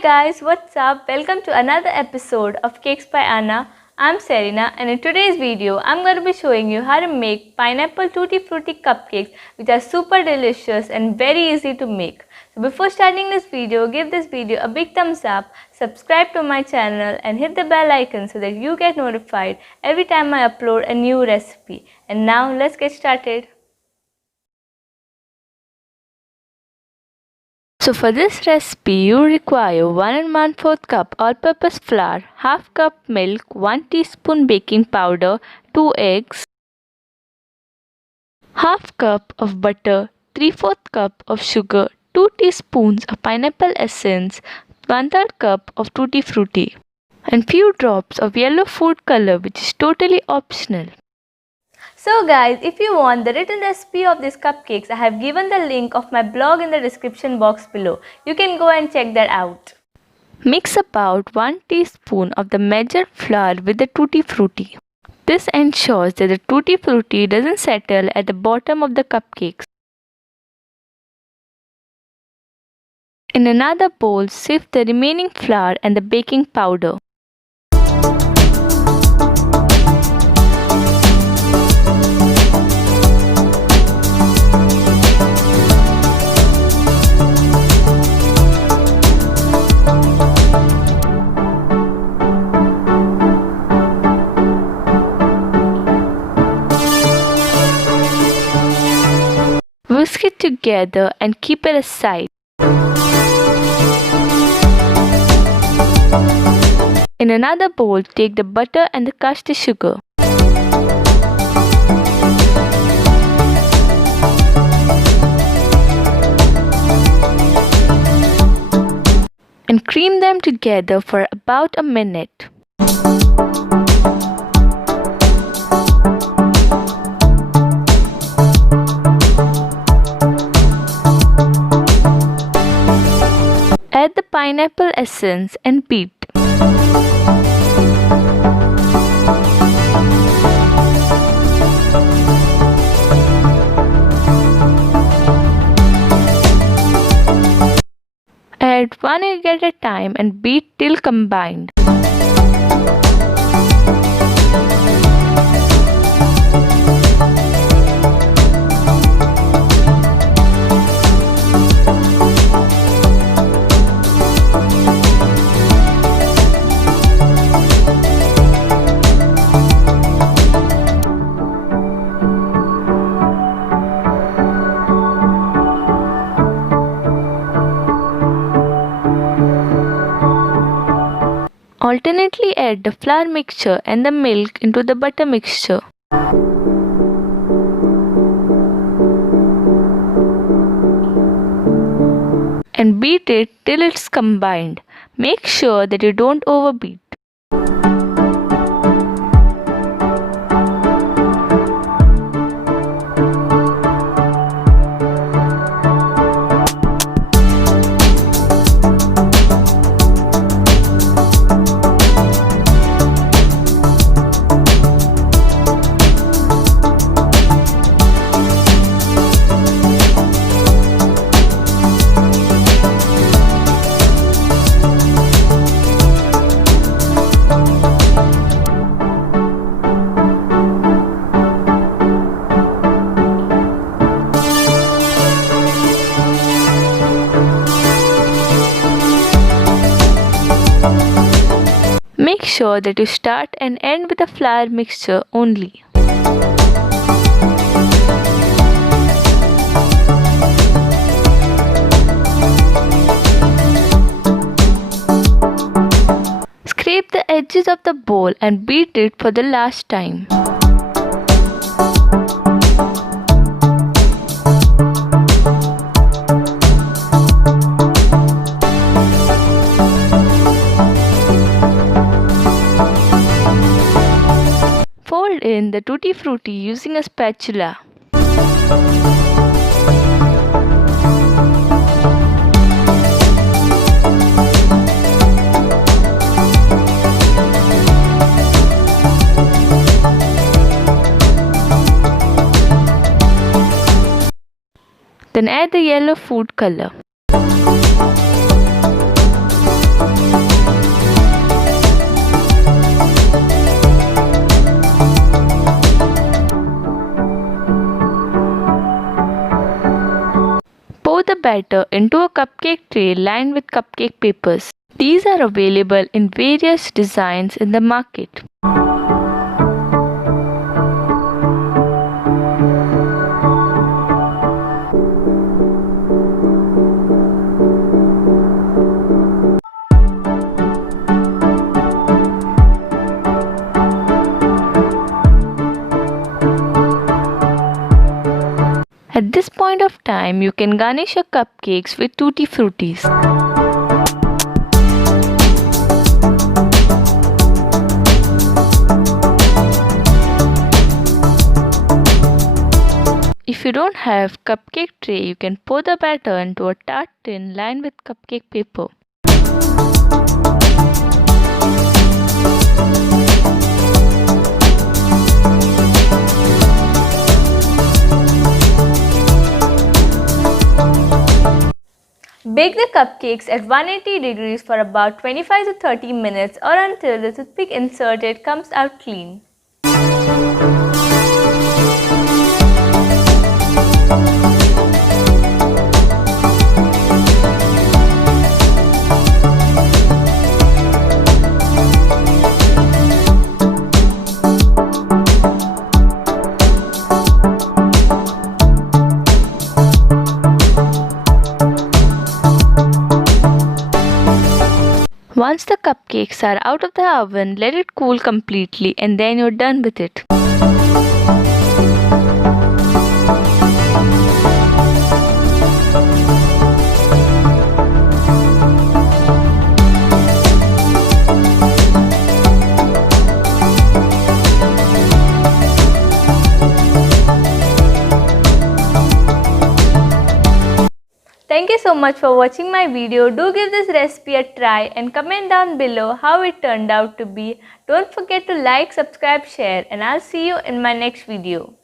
guys, what's up? Welcome to another episode of Cakes by Anna. I'm Serena and in today's video I'm going to be showing you how to make pineapple tutti frutti cupcakes which are super delicious and very easy to make. So before starting this video, give this video a big thumbs up, subscribe to my channel and hit the bell icon so that you get notified every time I upload a new recipe. And now let's get started. So for this recipe, you require 1 1/4 cup all-purpose flour, half cup milk, 1 teaspoon baking powder, 2 eggs, half cup of butter, 3/4 cup of sugar, 2 teaspoons of pineapple essence, 1/3 cup of tutti frutti, and few drops of yellow food color which is totally optional. So guys, if you want the written recipe of these cupcakes, I have given the link of my blog in the description box below. You can go and check that out. Mix about 1 teaspoon of the measured flour with the tutti frutti. This ensures that the tutti frutti doesn't settle at the bottom of the cupcakes. In another bowl, sift the remaining flour and the baking powder. Whisk it together and keep it aside. In another bowl, take the butter and the crushed sugar. And cream them together for about a minute. Add the pineapple essence and beat. Add 1 egg at a time and beat till combined. Alternately add the flour mixture and the milk into the butter mixture. And beat it till it's combined. Make sure that you don't overbeat. Make sure that you start and end with a flour mixture only. Scrape the edges of the bowl and beat it for the last time. Fold in the tutti frutti using a spatula. Then add the yellow food color. batter into a cupcake tray lined with cupcake papers. These are available in various designs in the market. At this point of time, you can garnish your cupcakes with tutti fruttis. If you don't have cupcake tray, you can pour the batter into a tart tin lined with cupcake paper. Bake the cupcakes at 180 degrees for about 25 to 30 minutes or until the toothpick inserted comes out clean. Once the cupcakes are out of the oven, let it cool completely and then you're done with it. Thank you so much for watching my video. Do give this recipe a try and comment down below how it turned out to be. Don't forget to like, subscribe, share, and I'll see you in my next video.